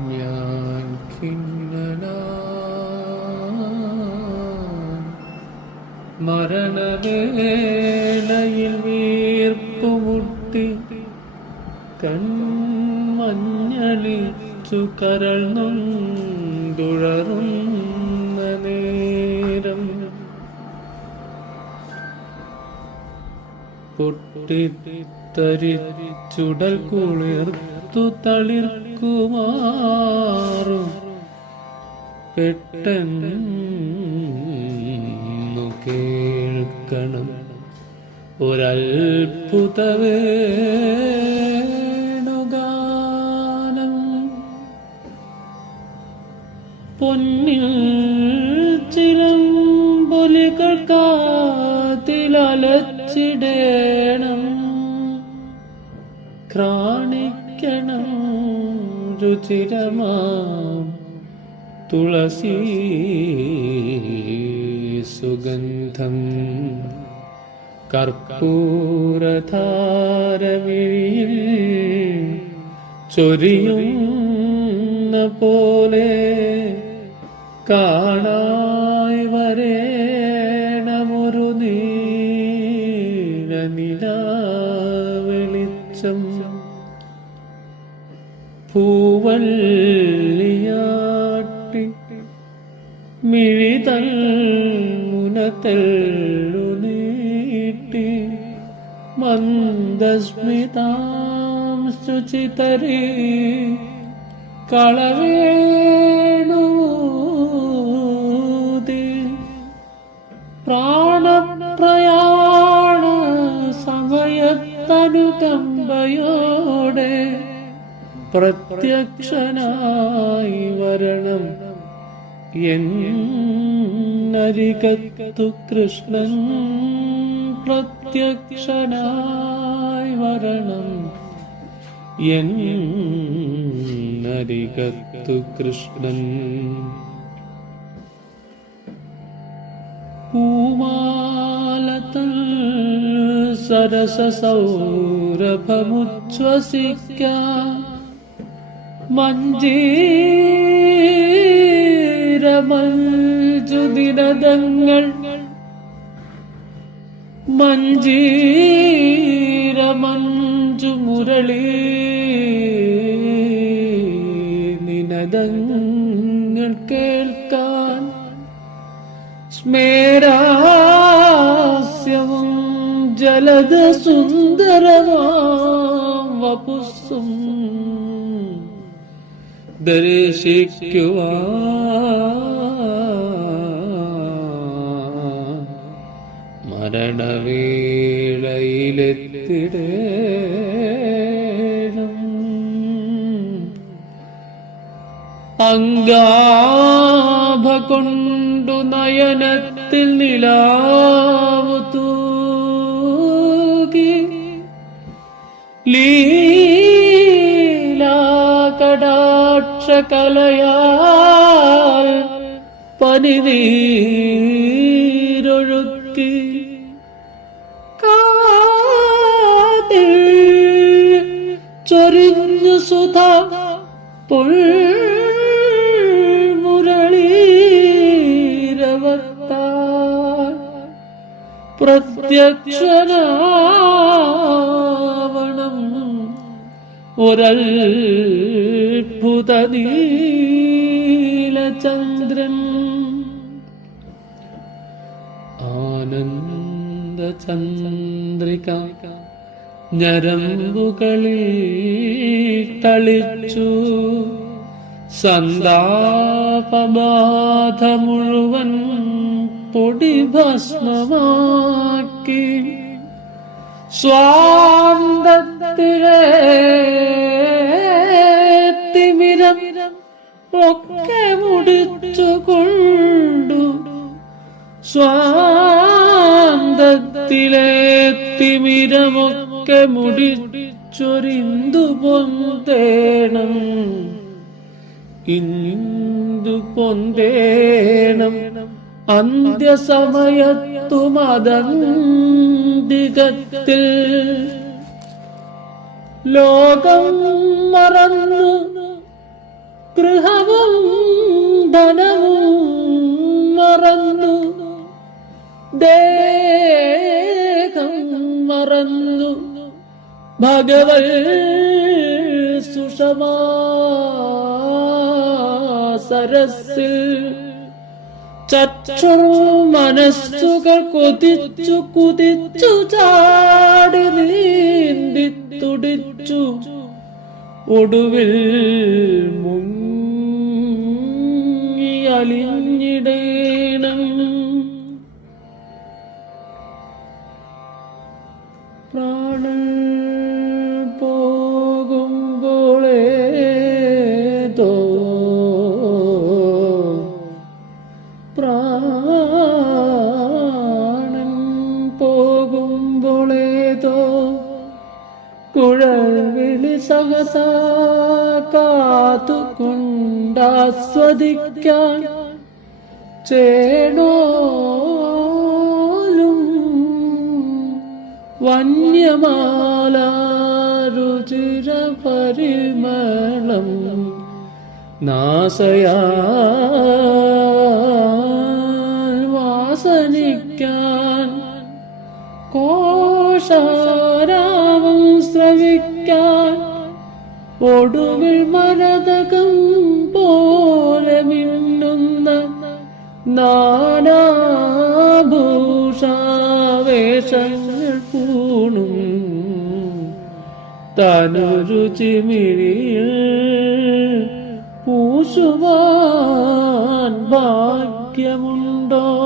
ഞാൻ മരണവേളയിൽ വീർപ്പുമുട്ടി കൺമഞ്ഞളിച്ചു കരൾ നൊന്തുഴറുന്ന നേരം. പൊട്ടിത്തരിച്ചുടൽ കുളിർത്തു തളിർക്കുമാറും പെട്ടെന്നു കേൾക്കണം. ഒരൽപുത പൊന്നിൽ ചിലമ്പൊലികൾ കാത്തിലലച്ചിടേണം ക്രാണിക്കണം രുചിരമാം തുളസി സുഗന്ധം. കർപ്പൂരധാരവിഴിയിൽ ചൊരിയുന്ന പോലെ കാണായി വരേണമൊരു നീരനില നിലാവെളിച്ചം പൂവല്ലിയാട്ടി മിഴിതൽ മുനത്തെല്ലു നീട്ടി മന്ദസ്മിതാം ശുചിതരി കളവേണൂതി പ്രാണപ്രയാണ സമയത്തനുകമ്പയോടെ പ്രത്യക്ഷനായി വരണം. എന്നരികത്തു കൃഷ്ണൻ പ്രത്യക്ഷനായി വരണം. എന്നരികത്തു കൃഷ്ണൻ പൂമാലത്തൽ സരസ സൗരഭമുച്ഛ്വസിക്കാം മഞ്ജീരമഞ്ജുദിനദങ്ങൾ മഞ്ജീരമഞ്ജു മുരളി നിനദങ്ങൾ കേൾക്കാൻ. സ്മേരാസ്യവും ജലദ സുന്ദരമാം വപുസ്സും ദർശിക്കുവാൻ മരണവേളയിലെത്തിടേണം. അങ്കാഭ കൊണ്ടു നയനത്തിൽ നിലാവു തൂകി ലീലാകടാക്ഷകലയാൽ പനിനീരൊഴുക്കി കാതിൽ ചൊരിഞ്ഞു സുധ പുൽമുരളീരവത്താൽ പ്രത്യക്ഷനാവണം ഒരൽഭുത നീലചന്ദ്രൻ ആനന്ദചന്ദ്രിക ഞരമ്പുകളിൽ തളിച്ചു. സന്താപബാധ മുഴുവൻ പൊടി ഭസ്മമാക്കി സ്വാന്തത്തിലെ ഒക്കെ മുടിച്ചു കൊണ്ടു സ്വാന്തത്തിലെ തിമിരമൊക്കെ മുടിച്ചൊരിന്തു പൊന്തേണം. ഇന്ദു പൊന്തേണം. അന്ത്യസമയത്തുമതന്തികത്തിൽ ലോകം മറന്നു ഗൃഹവും ധനവും മറന്നു. ദേഹം മറന്നു. ഭഗവൽ സുഷമാ സരസിൽ മനസ്സുകൾ കൊതിച്ചു കുതിച്ചു ചാടി നീന്തി തുടിച്ചു. ഒടുവിൽ മുങ്ങി കാത്തുകൊണ്ടാസ്വദിക്കാൻ ചേണോലും വന്യമാല രുചിര പരിമളം നാസയാ വാസനിക്കാൻ കോശാരാവം ശ്രവിക്കാൻ ഒടുവിൽ മരതകം പോലെ മിന്നുന്ന നാനാഭൂഷാവേഷങ്ങൾ പൂണും തനുരുചിമിഴിയിൽ പൂശുവാൻ ഭാഗ്യമുണ്ടോ?